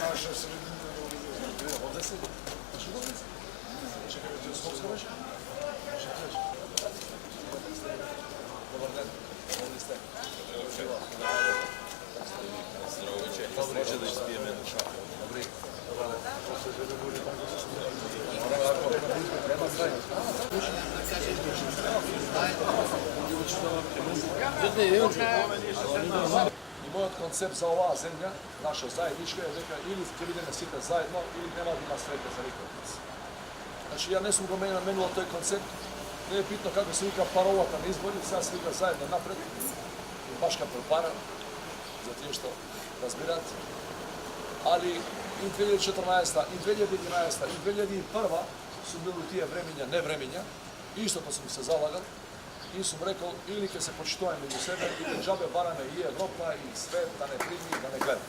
Naša sredina ovdje se. Čekaj, to je Skopska već? Dobar dan, ovdje ste. Zdroviće. Može da ispije mene šaku. Dobri. I moj koncept za ova zemlja, naša zajednička, je rekla ili će idemo svi zajedno, ili nema da ima sreće za nikog od nas. Znači, ja ne sam menula taj koncept, ne je bitno kako se vika parovata na izbori, sad se vika zajedno napred, i baš kao prepara, za tim što razbirat. Ali i 2014. i 2011. i 2001. su bili tije vremenja, ne vremenja, isto to sam se zalagal, i sam rekao, ili kad se počitojem među sebe, ili džabe barane i Evropa i svet, da ne primi, da ne gleda.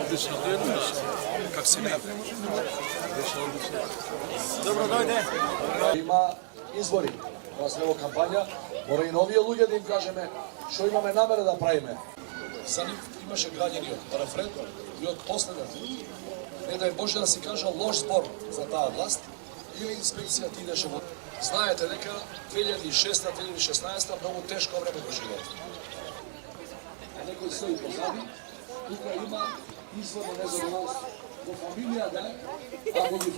Odlično, kako si mi? Dobro, dojde. Ima izbori, ovo kampanja, mora i novije ljudje da im kažeme što imаме namere da pravime. За нив имаше граѓани од референдум и од последен. Не дај Боже да си кажа лош збор за таа власт или инспекција ти идеше во... Знаете дека 2006-2016 многу тешко време го живеат. Некој стои позади, тука има изводно незадоволство. Во фамилија да е, ако ги